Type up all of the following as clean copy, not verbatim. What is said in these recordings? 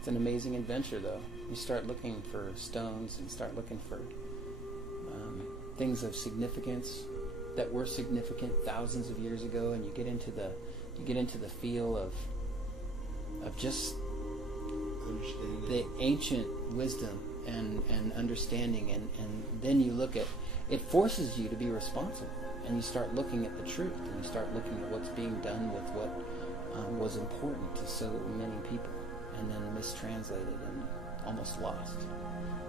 It's an amazing adventure, though. You start looking for stones and start looking for things of significance that were significant thousands of years ago, and you get into the feel of just the ancient wisdom and understanding, and then you look at it, forces you to be responsible, and you start looking at the truth, and you start looking at what's being done with what was important to so many people, and then mistranslated and almost lost,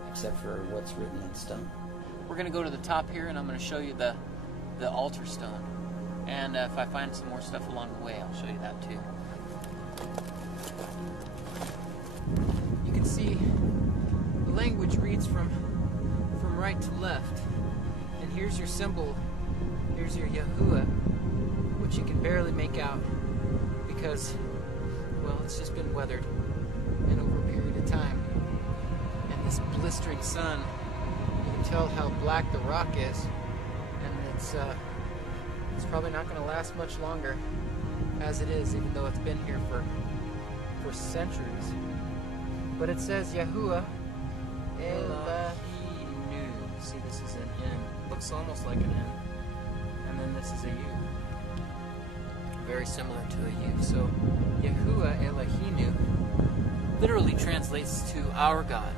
except for what's written in stone. We're going to go to the top here, and I'm going to show you the altar stone. And if I find some more stuff along the way, I'll show you that too. You can see the language reads from right to left. And here's your symbol. Here's your Yahuwah, which you can barely make out because, well, it's just been weathered and over a period of time. And this blistering sun, you can tell how black the rock is, and it's probably not going to last much longer as it is, even though it's been here for centuries. But it says Yahuwah Elohim. See, this is an N. Looks almost like an N. And then this is a U. Very similar to a U. So Yahuwah Elohim literally translates to our God,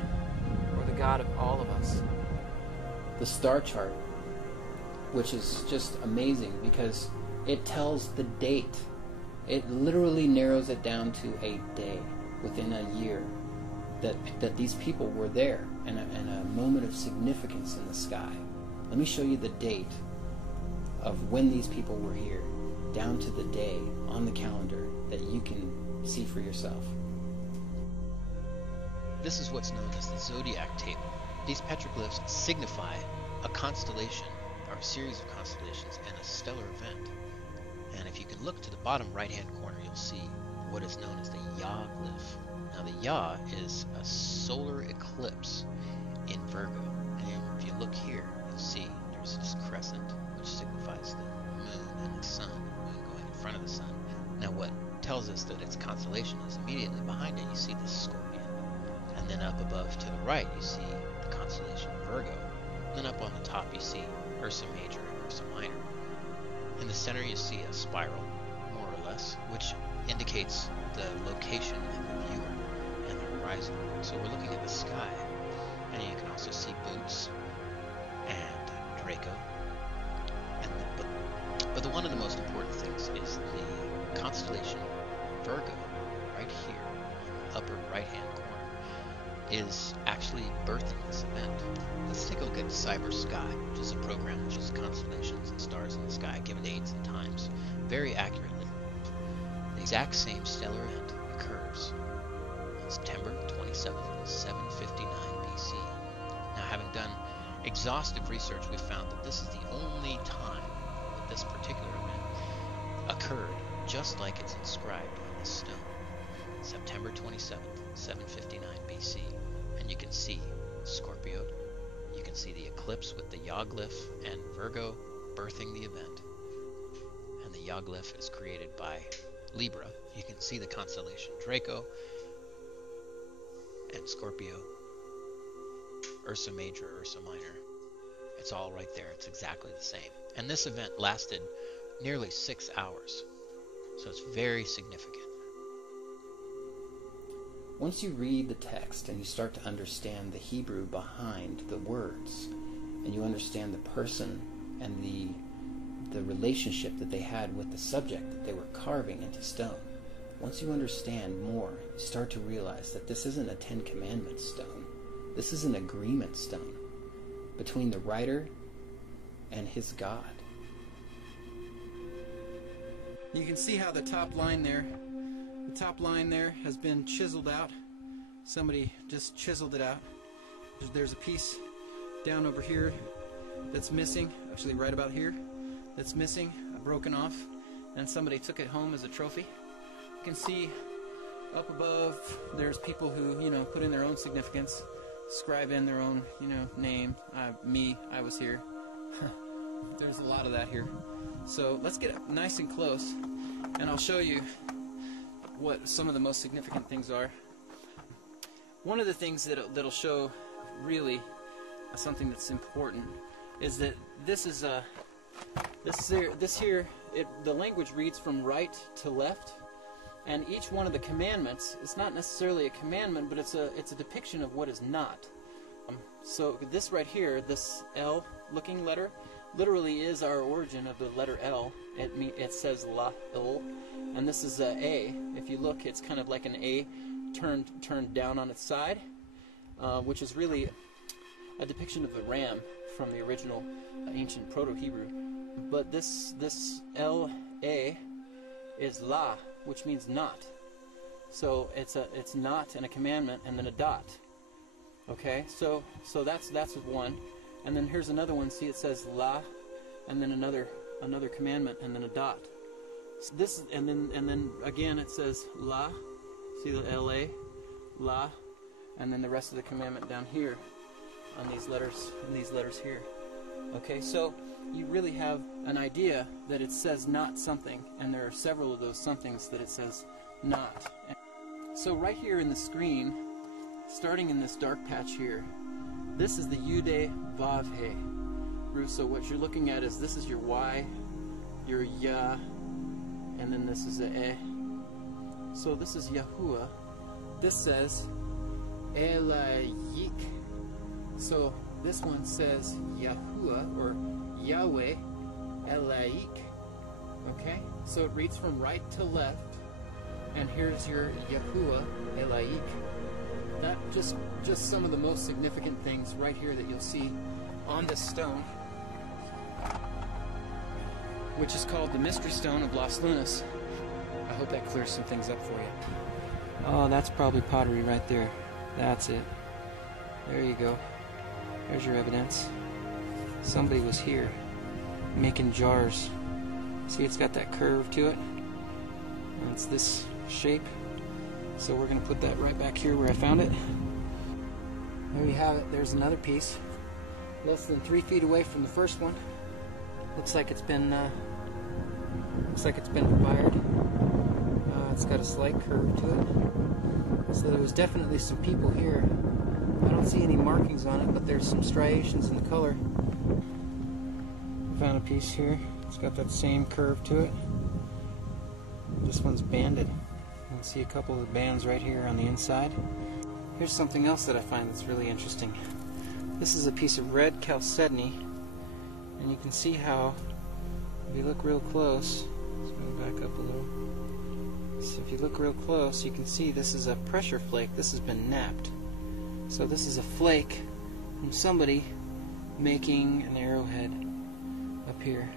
or the God of all of us. The star chart, which is just amazing because it tells the date. It literally narrows it down to a day within a year that these people were there, and a moment of significance in the sky. Let me show you the date of when these people were here, down to the day on the calendar that you can see for yourself. This is what's known as the zodiac table. These petroglyphs signify a constellation, or a series of constellations, and a stellar event. And if you can look to the bottom right-hand corner, you'll see what is known as the Yah glyph. Now the Yah is a solar eclipse in Virgo. And if you look here, you'll see there's this crescent, which signifies the moon and the sun, the moon going in front of the sun. Now what tells us that it's a constellation is immediately behind it you see the scorpion. And then up above to the right you see the constellation Virgo. And then up on the top you see Ursa Major and Ursa Minor. In the center you see a spiral, more or less, which indicates the location of the viewer and the horizon. So we're looking at the sky, and you can also see Bootes and Draco. But one of the most important things is the constellation Virgo, right here, in the upper right-hand corner, is actually birthing this event. Let's take a look at Cyber Sky, which is a program which uses constellations and stars in the sky, given dates and times very accurately. The exact same stellar event occurs on September 27th, 759 BC. Now, having done exhaustive research, we found that this is the only time that this particular event occurred, just like it's inscribed on the stone. September 27th, 759 BC. And you can see Scorpio, you can see the eclipse with the Yah glyph, and Virgo birthing the event. And the Yah glyph is created by Libra. You can see the constellation Draco and Scorpio, Ursa Major, Ursa Minor. It's all right there. It's exactly the same. And this event lasted nearly 6 hours. So it's very significant. Once you read the text and you start to understand the Hebrew behind the words, and you understand the person and the relationship that they had with the subject that they were carving into stone, once you understand more, you start to realize that this isn't a Ten Commandments stone. This is an agreement stone between the writer and his God. You can see how the top line there has been chiseled out. Somebody just chiseled it out. There's a piece down over here that's missing, actually right about here, that's missing, broken off, and somebody took it home as a trophy. You can see up above there's people who, put in their own significance, scribe in their own, name. I was here. There's a lot of that here. So let's get up nice and close, and I'll show you what some of the most significant things are. one of the things that'll show really something that's important is that the language reads from right to left, and each one of the commandments is not necessarily a commandment, but it's a depiction of what is not. So this right here, this L looking letter, literally is our origin of the letter L. It says la, l, and this is a A. If you look, it's kind of like an A turned down on its side, which is really a depiction of the ram from the original ancient Proto-Hebrew. But this L-A is la, which means not. So it's not and a commandment and then a dot. Okay, so that's one. And then here's another one. See, it says la, and then another commandment and then a dot. So this and then again it says la. See the L-A, la, and then the rest of the commandment down here on these letters here. Okay, so you really have an idea that it says not something, and there are several of those somethings that it says not. So right here in the screen, starting in this dark patch here, this is the Yude Vav He. So what you're looking at is this is your Y, your Ya, and then this is the E. So this is Yahuwah. This says Elayik. So this one says Yahuwah or Yahweh Elayik. Okay? So it reads from right to left. And here's your Yahuwah Elayik. That just some of the most significant things right here that you'll see on this stone, which is called the Mystery Stone of Las Lunas. I hope that clears some things up for you. Oh, that's probably pottery right there. That's it. There you go. There's your evidence. Somebody was here making jars. See, it's got that curve to it. And it's this shape. So we're going to put that right back here where I found it. There you have it. There's another piece. Less than 3 feet away from the first one. Looks like it's been fired. It's got a slight curve to it. So there was definitely some people here. I don't see any markings on it, but there's some striations in the color. Found a piece here. It's got that same curve to it. This one's banded. You can see a couple of the bands right here on the inside. Here's something else that I find that's really interesting. This is a piece of red chalcedony, and you can see how, if you look real close, let's move back up a little. So if you look real close, you can see this is a pressure flake. This has been knapped. So this is a flake from somebody making an arrowhead up here.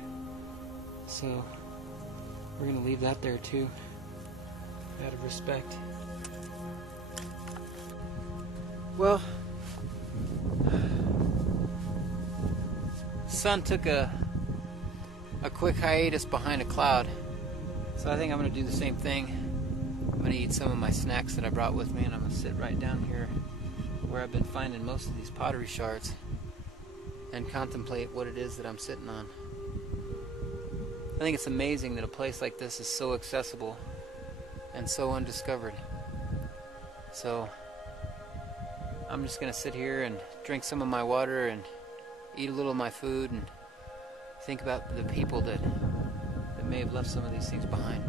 So we're going to leave that there too, out of respect. Well, sun took a quick hiatus behind a cloud, so I think I'm going to do the same thing. I'm going to eat some of my snacks that I brought with me, and I'm going to sit right down here where I've been finding most of these pottery shards and contemplate what it is that I'm sitting on. I think it's amazing that a place like this is so accessible and so undiscovered. So I'm just going to sit here and drink some of my water and eat a little of my food and think about the people that may have left some of these things behind.